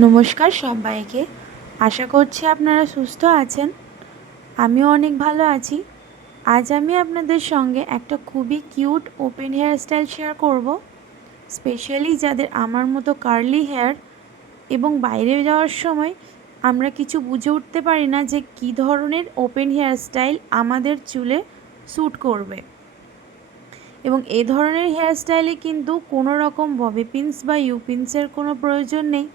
নমস্কার সবাইকে। আশা করছি আপনারা সুস্থ আছেন। আমিও অনেক ভালো আছি। আজ আমি আপনাদের সঙ্গে একটা খুবই cute open hair style share করব। স্পেশালি যাদের আমার মতো কার্লি হেয়ার এবং বাইরে যাওয়ার সময় আমরা কিছু বুঝে উঠতে পারি না যে কী ধরনের ওপেন হেয়ার স্টাইল আমাদের চুলে স্যুট করবে। এবং এ ধরনের হেয়ার স্টাইলে কিন্তু কোনো রকম ববি পিন্স বা ইউ পিন্সের কোনো প্রয়োজন নেই।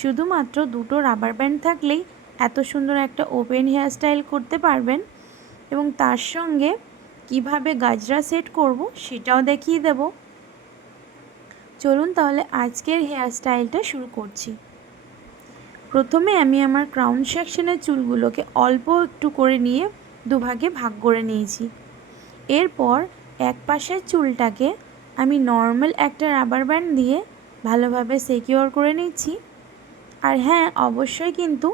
শুধুমাত্র দুটো রাবার ব্যান্ড থাকলেই এত সুন্দর একটা ওপেন হেয়ার স্টাইল করতে পারবেন এবং তার সঙ্গে কীভাবে গাজরা সেট করব সেটাও দেখিয়ে দেব। চলুন তাহলে আজকের হেয়ার স্টাইলটা শুরু করছি। প্রথমে আমি আমার ক্রাউন সেকশনের চুলগুলোকে অল্প একটু করে নিয়ে দুভাগে ভাগ করে নিয়েছি। এরপর এক পাশের চুলটাকে আমি নর্মাল একটা রাবার ব্যান্ড দিয়ে ভালোভাবে সিকিওর করে নিচ্ছি। আর হ্যাঁ অবশ্যই কিন্তু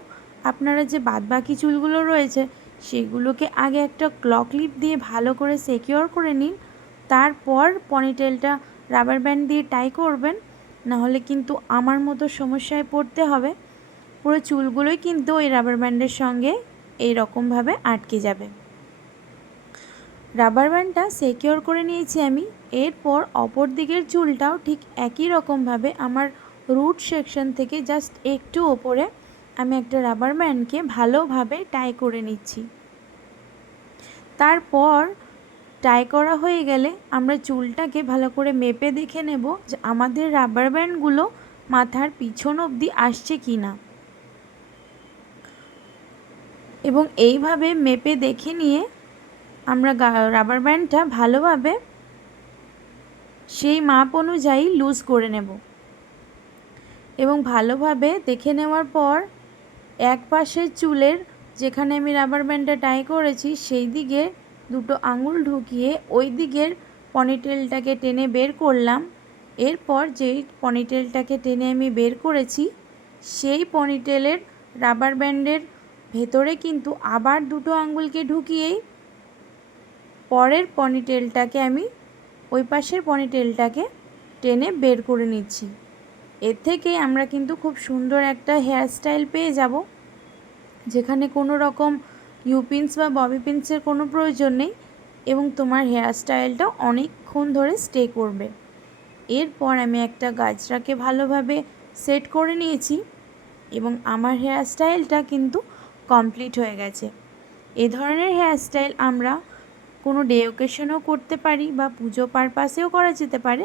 আপনারা যে বাদবাকি চুলগুলো রয়েছে, সেগুলোকে আগে একটা ক্লক ক্লিপ দিয়ে ভালো করে সিকিওর করে নিন। তারপর পনিটেলটা রাবার ব্যান্ড দিয়ে টাই করবেন, নাহলে কিন্তু আমার মতো সমস্যায় পড়তে হবে। পুরো চুলগুলোই কিন্তু ওই রাবার ব্যান্ডের সঙ্গে এই রকমভাবে আটকে যাবে। রাবার ব্যান্ডটা সিকিওর করে নিয়েছি আমি। এরপর অপর দিকের চুলটাও ঠিক একই রকমভাবে আমার রুট সেকশন থেকে জাস্ট একটু ওপরে আমি একটা রাবার ব্যান্ডকে ভালোভাবে টাই করে নিচ্ছি। তারপর টাই করা হয়ে গেলে আমরা চুলটাকে ভালো করে মেপে দেখে নেব যে আমাদের রাবার ব্যান্ডগুলো মাথার পিছন অবধি আসছে কি না এবং এইভাবে মেপে দেখে নিয়ে আমরা রাবার ব্যান্ডটা ভালোভাবে সেই মাপ অনুযায়ী লুজ করে নেব। এবং ভালোভাবে দেখে নেওয়ার পর এক পাশের চুলের যেখানে আমি রাবার ব্যান্ডটা টাই করেছি, সেই দিকে দুটো আঙুল ঢুকিয়ে ওই দিকের পনিটেলটাকে টেনে বের করলাম। এরপর যেই পনিটেলটাকে টেনে আমি বের করেছি, সেই পনিটেলের রাবার ব্যান্ডের ভেতরে কিন্তু আবার দুটো আঙুলকে ঢুকিয়েই পরের পনিটেলটাকে আমি ওই পাশের পনিটেলটাকে টেনে বের করে নিচ্ছি। এর থেকে আমরা কিন্তু খুব সুন্দর একটা হেয়ার স্টাইল পেয়ে যাব। যেখানে কোনো রকম ইউপিন্স বা ববি পিন্সের কোনো প্রয়োজন নেই এবং তোমার হেয়ার স্টাইলটা অনেকক্ষণ ধরে স্টে করবে। এরপর আমি একটা গাছটাকে ভালোভাবে সেট করে নিয়েছি এবং আমার হেয়ার স্টাইলটা কিন্তু কমপ্লিট হয়ে গেছে। এ ধরনের হেয়ার স্টাইল আমরা কোনো ডে ওকেশনেও করতে পারি বা পুজো পারপাসেও করা যেতে পারে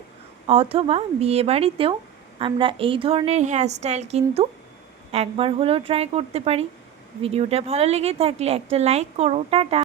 অথবা বিয়েবাড়িতেও আমরা এই ধরনের হেয়ার স্টাইল কিন্তু একবার হলেও ট্রাই করতে পারি। ভিডিওটা ভালো লেগে থাকলে একটা লাইক করো, টাটা।